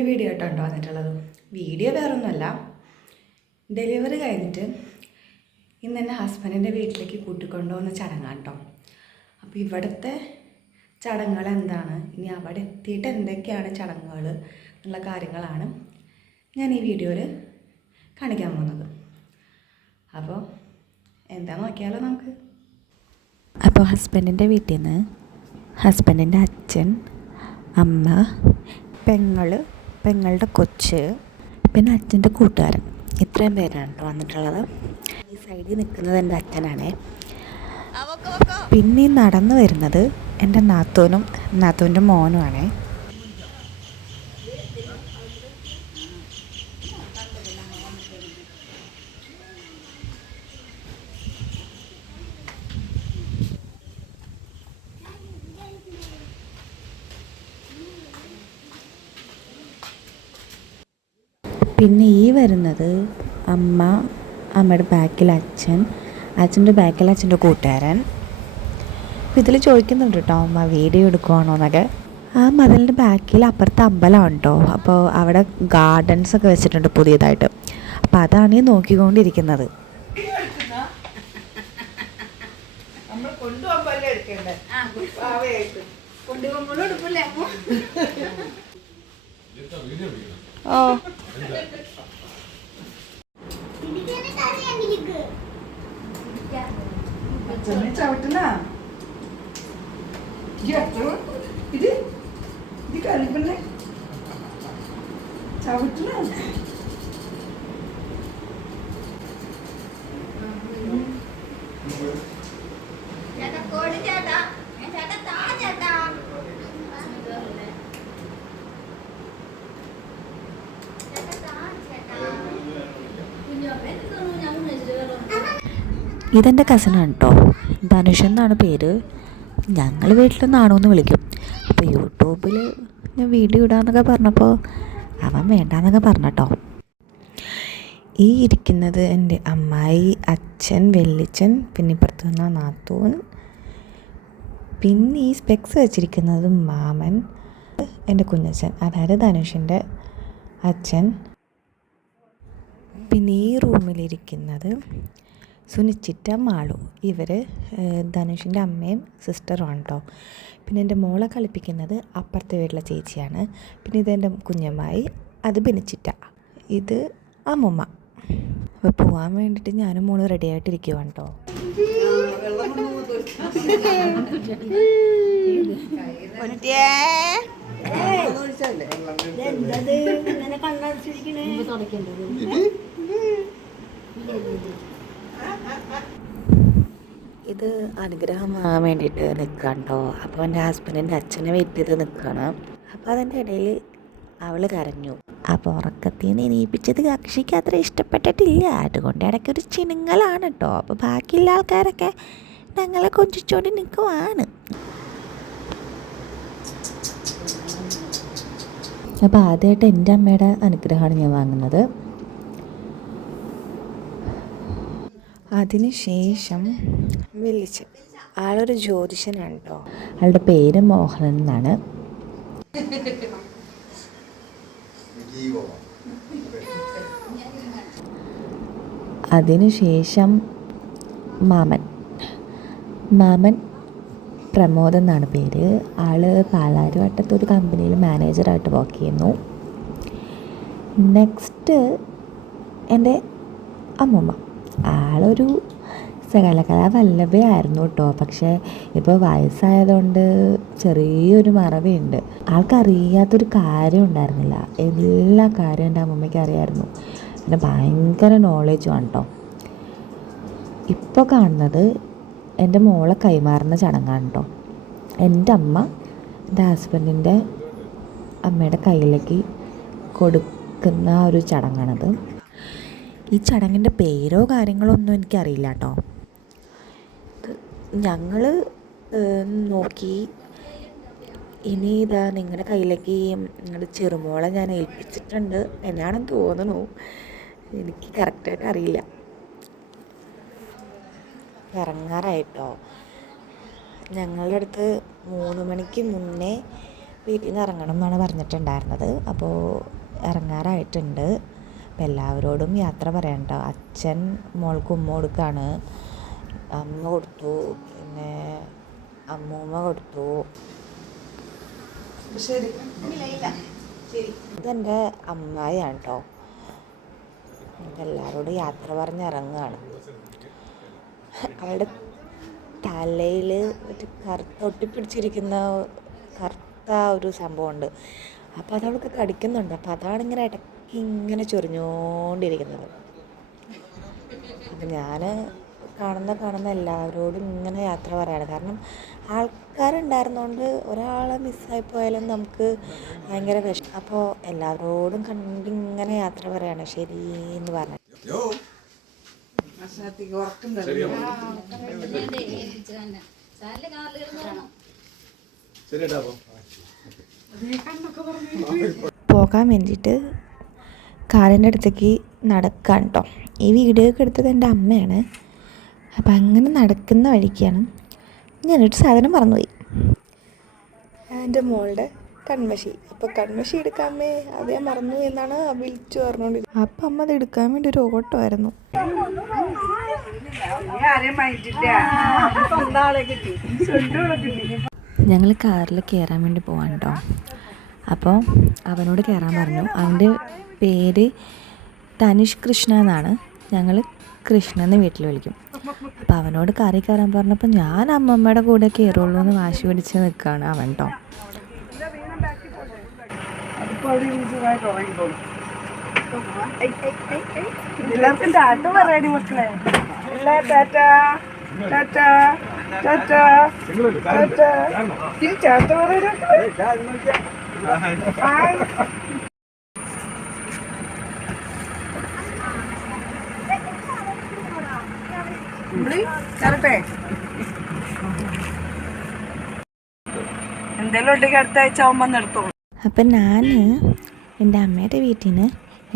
പുതിയൊരു വീഡിയോ ആയിട്ടോ വന്നിട്ടുള്ളത് വീഡിയോ വേറൊന്നുമല്ല. ഡെലിവറി കഴിഞ്ഞിട്ട് ഇന്ന് എന്റെ ഹസ്ബൻഡിന്റെ വീട്ടിലേക്ക് കൂട്ടിക്കൊണ്ടുപോകുന്ന ചടങ്ങാണ് കേട്ടോ അപ്പോൾ ഇവിടുത്തെ ചടങ്ങുകൾ എന്താണ്? ഇനി അവിടെ എത്തിയിട്ട് എന്തൊക്കെയാണ് ചടങ്ങുകൾ എന്നുള്ള കാര്യങ്ങളാണ് ഞാൻ ഈ വീഡിയോയിൽ കാണിക്കാൻ പോകുന്നത്. അപ്പോൾ എന്താ നോക്കിയാലോ നമുക്ക്. അപ്പോൾ ഹസ്ബൻഡിന്റെ വീട്ടിൽ നിന്ന് ഹസ്ബൻഡിന്റെ അച്ഛൻ അമ്മ പെങ്ങൾ പെങ്ങളുടെ കൊച്ച് പിന്നെ അച്ഛന്റെ കൂട്ടുകാരൻ. ഇത്രയും പേരാണ് കേട്ടോ വന്നിട്ടുള്ളത്. ഈ സൈഡിൽ നിൽക്കുന്നത് എന്റെ അച്ഛനാണേ. പിന്നെ നടന്നു വരുന്നത് എന്റെ നാത്തൂനും നാത്തൂന്റെ മോനുമാണേ പിന്നെ ഈ വരുന്നത് അമ്മ അമ്മയുടെ ബാക്കിൽ അച്ഛൻ അച്ഛന്റെ ബാക്കിൽ അച്ഛന്റെ കൂട്ടുകാരൻ. അപ്പോൾ ഇതിൽ ചോദിക്കുന്നുണ്ട് കേട്ടോ അമ്മ വീഡിയോ എടുക്കുവാണോ എന്നൊക്കെ. ആ മതിലിന്റെ ബാക്കിൽ അപ്പുറത്തെ അമ്പലമാണ് കേട്ടോ അപ്പോൾ അവിടെ ഗാർഡൻസ് ഒക്കെ വെച്ചിട്ടുണ്ട് പുതിയതായിട്ട്. അപ്പോൾ അതാണ് ഈ നോക്കിക്കൊണ്ടിരിക്കുന്നത്. കൊണ്ടുപോകുമ്പോഴും എടുക്കണ്ടേ? പാവയായിട്ട്. കൊണ്ടുപോകുമ്പോഴും എടുക്കില്ലേ ഓ ചവിട്ടണ ഇത്? ഇത് കളിപ്പണ്ണെ ചവിട്ടണ ഇതെന്റെ കസിനാണ് കേട്ടോ ധനുഷ് എന്നാണ് പേര്. ഞങ്ങൾ വീട്ടിൽ നാണു എന്ന് വിളിക്കും. അപ്പോൾ യൂട്യൂബിൽ ഞാൻ വീഡിയോ ഇടാന്നൊക്കെ പറഞ്ഞപ്പോൾ അവൻ വേണ്ടാന്നൊക്കെ പറഞ്ഞട്ടോ. ഈ ഇരിക്കുന്നത് എന്റെ അമ്മായി അച്ഛൻ വെല്ലിച്ചൻ പിന്നെ ഇപ്പുറത്ത് നിന്ന നാത്തൂൻ. പിന്നെ ഈ സ്പെക്സ് വെച്ചിരിക്കുന്നത് മാമൻ എന്റെ കുഞ്ഞച്ഛൻ അതായത് ധനുഷിന്റെ അച്ഛൻ. പിന്നെ ഈ റൂമിലിരിക്കുന്നത് സുനിച്ചിറ്റ മാളു. ഇവർ ധനുഷിന്റെ അമ്മയും സിസ്റ്ററുമാണ് കേട്ടോ പിന്നെ എന്റെ മോളെ കളിപ്പിക്കുന്നത് അപ്പുറത്തെ വീട്ടിലെ ചേച്ചിയാണ്. പിന്നെ ഇതെന്റെ കുഞ്ഞമ്മായി അത് ബിനിച്ചിറ്റ ഇത് അമ്മുമ്മ. അപ്പോൾ പോകാൻ വേണ്ടിയിട്ട് ഞാനും മോൾ റെഡി ആയിട്ടിരിക്കുവാണ് കേട്ടോ ഇത് അനുഗ്രഹം വാങ്ങാൻ വേണ്ടിയിട്ട് നിൽക്കണ്ടോ അപ്പോൾ എന്റെ ഹസ്ബൻഡിന്റെ അച്ഛനെ ചെയ്ത് നിൽക്കണം. അപ്പോൾ അതിന്റെ ഇടയിൽ അവൾ കരഞ്ഞു. അപ്പോൾ ഉറക്കത്തിൽ നിന്ന് എണീപ്പിച്ചത് കക്ഷിക്ക് അത്ര ഇഷ്ടപ്പെട്ടിട്ടില്ല. അതുകൊണ്ട് ഇടയ്ക്കൊരു ചിനുങ്ങലാണ് കേട്ടോ അപ്പോൾ ബാക്കിയുള്ള ആൾക്കാരൊക്കെ ഞങ്ങളെ കൊഞ്ചിച്ചോണ്ട് നിൽക്കുവാണ് അപ്പോൾ ആദ്യമായിട്ട് എന്റെ അമ്മയുടെ അനുഗ്രഹമാണ് ഞാൻ വാങ്ങുന്നത്. അതിനുശേഷം വിളിച്ച്. ആളൊരു ജ്യോതിഷനാണ് ആളുടെ പേര് മോഹനൻ എന്നാണ്. അതിനുശേഷം മാമൻ. മാമൻ പ്രമോദ് എന്നാണ് പേര്. ആൾ പാലാരിവട്ടത്ത് ഒരു കമ്പനിയിൽ മാനേജറായിട്ട് വർക്ക് ചെയ്യുന്നു. നെക്സ്റ്റ് എന്റെ അമ്മൂമ്മ. ആളൊരു സകലകലാ വല്ലഭയായിരുന്നു കേട്ടോ പക്ഷേ ഇപ്പോൾ വയസ്സായതുകൊണ്ട് ചെറിയൊരു മറവിയുണ്ട്. ആൾക്കറിയാത്തൊരു കാര്യം ഉണ്ടായിരുന്നില്ല. എല്ലാ കാര്യവും എന്റെ അമ്മമ്മയ്ക്ക് അറിയായിരുന്നു. പിന്നെ ഭയങ്കര നോളേജുമാണ് കേട്ടോ ഇപ്പോൾ കാണുന്നത് എന്റെ മോളെ കൈമാറുന്ന ചടങ്ങാണ് കേട്ടോ എന്റെ അമ്മ എന്റെ ഹസ്ബൻഡിന്റെ അമ്മയുടെ കയ്യിലേക്ക് കൊടുക്കുന്ന ഒരു ചടങ്ങാണത്. ഈ ചടങ്ങിന്റെ പേരോ കാര്യങ്ങളോ ഒന്നും എനിക്കറിയില്ല കേട്ടോ. ഞങ്ങൾ നോക്കി. ഇനി ഇതാ നിങ്ങളുടെ കയ്യിലേക്ക് നിങ്ങളുടെ ചെറുമോളെ ഞാൻ ഏൽപ്പിച്ചിട്ടുണ്ട്. എന്നാണെന്ന് തോന്നുന്നു. എനിക്ക് കറക്റ്റായിട്ട് അറിയില്ല. ഇറങ്ങാറായിട്ടോ. ഞങ്ങളുടെ അടുത്ത് മൂന്ന് മണിക്ക് മുന്നേ വീട്ടിൽ നിന്ന് ഇറങ്ങണം എന്നാണ് പറഞ്ഞിട്ടുണ്ടായിരുന്നത്. അപ്പോൾ ഇറങ്ങാറായിട്ടുണ്ട്. അപ്പോൾ എല്ലാവരോടും യാത്ര പറയണ്ട അച്ഛൻ മോൾക്ക് ഉമ്മ കൊടുക്കാണ്. അമ്മ കൊടുത്തു. പിന്നെ അമ്മൂമ്മ കൊടുത്തു. ഇതെന്റെ അമ്മായിയാണ് കേട്ടോ എല്ലാവരോടും യാത്ര പറഞ്ഞ് ഇറങ്ങുകയാണ് അവളുടെ തലയിൽ ഒരു കറുത്ത ഒട്ടിപ്പിടിച്ചിരിക്കുന്ന കറുത്ത ഒരു സംഭവമുണ്ട്. അപ്പോൾ അതവൾക്ക് കടിക്കുന്നുണ്ട്. അപ്പോൾ അതാണ് ഇങ്ങനെ ഇടയ്ക്ക് ഇങ്ങനെ ചൊറിഞ്ഞുകൊണ്ടിരിക്കുന്നത് അപ്പം ഞാൻ കാണുന്ന കാണുന്ന എല്ലാവരോടും ഇങ്ങനെ യാത്ര പറയാണ്. കാരണം ആൾക്കാരുണ്ടായിരുന്നതുകൊണ്ട് ഒരാളെ മിസ്സായി പോയാലും നമുക്ക് ഭയങ്കര വിഷമം അപ്പോൾ എല്ലാവരോടും കണ്ട് ഇങ്ങനെ യാത്ര പറയാണ്. ശരി എന്ന് പറഞ്ഞു. പോകാൻ വേണ്ടിയിട്ട് കാറിന്റെ അടുത്തേക്ക് നടക്കാൻ കേട്ടോ ഈ വീഡിയോ ഒക്കെ എടുത്തത് എന്റെ അമ്മയാണ്. അപ്പം അങ്ങനെ നടക്കുന്ന വഴിക്കാണ് ഞാനൊരു സാധനം മറന്നുപോയി. എന്റെ മോളുടെ കൺമഷി. അപ്പോൾ കൺമഷി എടുക്കാമേ അത് ഞാൻ മറന്നു എന്നാണ് വിളിച്ചു പറഞ്ഞുകൊണ്ടിരുന്നത്. അപ്പം അമ്മ അത് എടുക്കാൻ വേണ്ടി ഒരു ഓട്ടോ ആയിരുന്നു. ഞങ്ങൾ കാറിൽ കയറാൻ വേണ്ടി പോവാൻ കേട്ടോ അപ്പോൾ അവനോട് കയറാൻ പറഞ്ഞു. അവന്റെ പേര് തനിഷ് കൃഷ്ണ എന്നാണ്. ഞങ്ങൾ കൃഷ്ണ എന്ന് വീട്ടിൽ വിളിക്കും. അപ്പോൾ അവനോട് കറി കയറാൻ പറഞ്ഞപ്പോൾ ഞാൻ അമ്മമ്മയുടെ കൂടെ കയറുള്ളൂ എന്ന് വാശി പിടിച്ച് നിൽക്കുകയാണ് അവൻ കേട്ടോ എല്ലാവർക്കും ടാറ്റ പറയാടി മക്കളെ. എല്ലാ ടാറ്റ ടാറ്റ ടാറ്റ ടാറ്റ. ടാറ്റ പറയാ. ചേർട്ടെ എന്തേലും ഉണ്ടെങ്കിൽ അപ്പം ഞാൻ എന്റെ അമ്മയുടെ വീട്ടിൽ നിന്ന്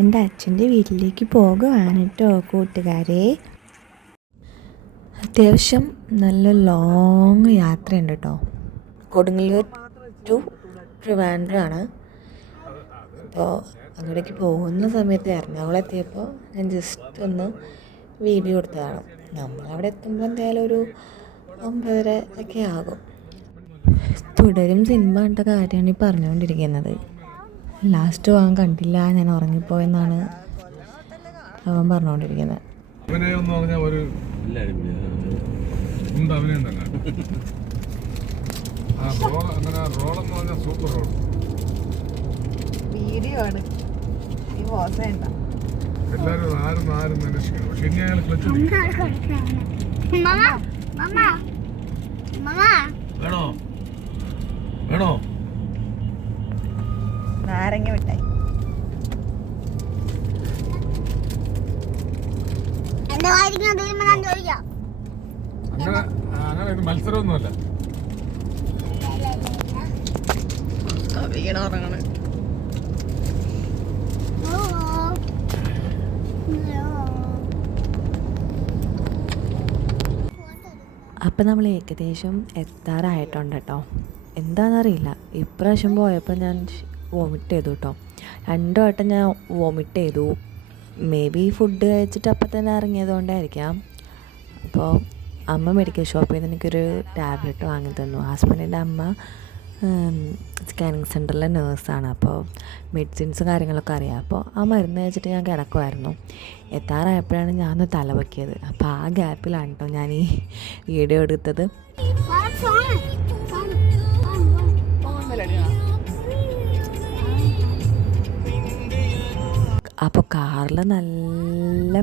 എന്റെ അച്ഛന്റെ വീട്ടിലേക്ക് പോകുവാണ് കേട്ടോ കൂട്ടുകാരെ. അത്യാവശ്യം നല്ല ലോങ് യാത്രയുണ്ട് കേട്ടോ കൊടുങ്ങല്ലൂർ ടു ട്രിവാൻഡ്രമാണ് അപ്പോൾ അങ്ങോട്ടേക്ക് പോകുന്ന സമയത്ത് എറണാകുളം എത്തിയപ്പോൾ ഞാൻ ജസ്റ്റ് ഒന്ന് വീഡിയോ എടുത്തതാണ്. നമ്മളവിടെ എത്തുമ്പോൾ എന്തായാലും ഒരു ഒമ്പതര ഒക്കെ ആകും തുടരും സിനിമ കണ്ട കാര്യമാണ് ഈ പറഞ്ഞുകൊണ്ടിരിക്കുന്നത്. ലാസ്റ്റ് അവൻ കണ്ടില്ല ഞാൻ ഉറങ്ങിപ്പോയെന്നാണ് അവൻ പറഞ്ഞുകൊണ്ടിരിക്കുന്നത്. വീഡിയോ ആണ്. ഈ ബോസ ഉണ്ടോ എല്ലാവരും ആരും ആരും അന്വേഷിക്കണം. പക്ഷെ ഇനി അയാൾ ക്ലച്ച് Mama, mama, mama. വേണോ? വേണോ? നാരങ്ങ മിഠായി. അങ്ങനെ അങ്ങനെ ഇത് മത്സരമൊന്നുമല്ല. വീണ ഉറങ്ങണ് അപ്പം നമ്മൾ ഏകദേശം എത്താറായിട്ടുണ്ട് കേട്ടോ. എന്താണെന്നറിയില്ല. ഇപ്രാവശ്യം പോയപ്പോൾ ഞാൻ വോമിറ്റ് ചെയ്തു കേട്ടോ. രണ്ടു വട്ടം ഞാൻ വോമിറ്റ് ചെയ്തു. മേ ബി ഫുഡ് കഴിച്ചിട്ട് അപ്പം തന്നെ ഇറങ്ങിയത് കൊണ്ടായിരിക്കാം അപ്പോൾ അമ്മ മെഡിക്കൽ ഷോപ്പിൽ നിന്ന് എനിക്കൊരു ടാബ്ലറ്റ് വാങ്ങി തന്നു. ഹസ്ബൻഡിന്റെ അമ്മ സ്കാനിങ് സെന്ററിലെ നേഴ്സാണ് അപ്പോൾ മെഡിസിൻസ് കാര്യങ്ങളൊക്കെ അറിയാം. അപ്പോൾ ആ മരുന്ന് കഴിച്ചിട്ട് ഞാൻ കിടക്കുമായിരുന്നു എത്താറായപ്പോഴാണ് ഞാനൊന്ന് തല പൊക്കിയത് അപ്പോൾ ആ ഗ്യാപ്പിലാണ് കേട്ടോ ഞാൻ ഈ വീഡിയോ എടുത്തത്. അപ്പോൾ കാറിൽ നല്ല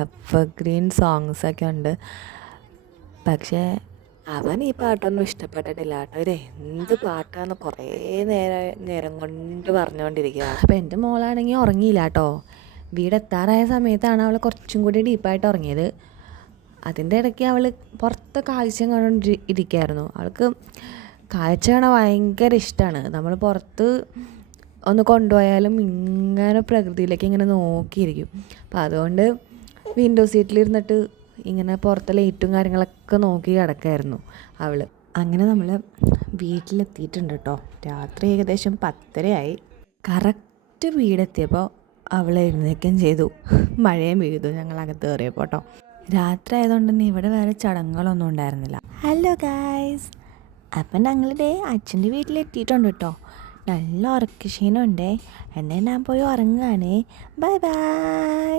എവർഗ്രീൻ സോങ്സൊക്കെ ഉണ്ട്. പക്ഷേ അവൻ ഈ പാട്ടൊന്നും ഇഷ്ടപ്പെട്ടിട്ടില്ല കേട്ടോ. ഇത് എന്ത് പാട്ടാന്ന് കുറേ നേരം നേരം കൊണ്ട് പറഞ്ഞുകൊണ്ടിരിക്കുക അപ്പോൾ എന്റെ മോളാണെങ്കിൽ ഉറങ്ങിയില്ല കേട്ടോ. വീടെത്താറായ സമയത്താണ് അവൾ കുറച്ചും കൂടി ഡീപ്പായിട്ട് ഉറങ്ങിയത്. അതിന്റെ ഇടയ്ക്ക് അവൾ പുറത്തെ കാഴ്ച കണ്ടുകൊണ്ട് ഇരിക്കുകയായിരുന്നു അവൾക്ക് കാഴ്ച കാണാൻ ഭയങ്കര ഇഷ്ടമാണ് നമ്മൾ പുറത്ത് ഒന്ന് കൊണ്ടുപോയാലും ഇങ്ങനെ പ്രകൃതിയിലേക്ക് ഇങ്ങനെ നോക്കിയിരിക്കും. അപ്പം അതുകൊണ്ട് വിൻഡോ സീറ്റിലിരുന്നിട്ട് ഇങ്ങനെ പുറത്തെ ലൈറ്റും കാര്യങ്ങളൊക്കെ നോക്കി കിടക്കായിരുന്നു അവൾ അങ്ങനെ നമ്മൾ വീട്ടിലെത്തിയിട്ടുണ്ട് കേട്ടോ രാത്രി ഏകദേശം പത്തരയായി. കറക്റ്റ് വീടെത്തിയപ്പോൾ അവൾ എഴുന്നേക്കും ചെയ്തു. മഴയും പെയ്തു ഞങ്ങൾ അകത്ത് കയറിയപ്പോൾ കേട്ടോ രാത്രി ആയതുകൊണ്ട് തന്നെ ഇവിടെ വേറെ ചടങ്ങുകളൊന്നും ഉണ്ടായിരുന്നില്ല. ഹലോ ഗായ്സ് അപ്പം ഞങ്ങളുടെ അച്ഛന്റെ വീട്ടിലെത്തിയിട്ടുണ്ട് കേട്ടോ നല്ല ഉറക്കക്ഷീണമുണ്ടേ എന്നെ ഞാൻ പോയി ഉറങ്ങുകയാണ് ബൈ ബൈ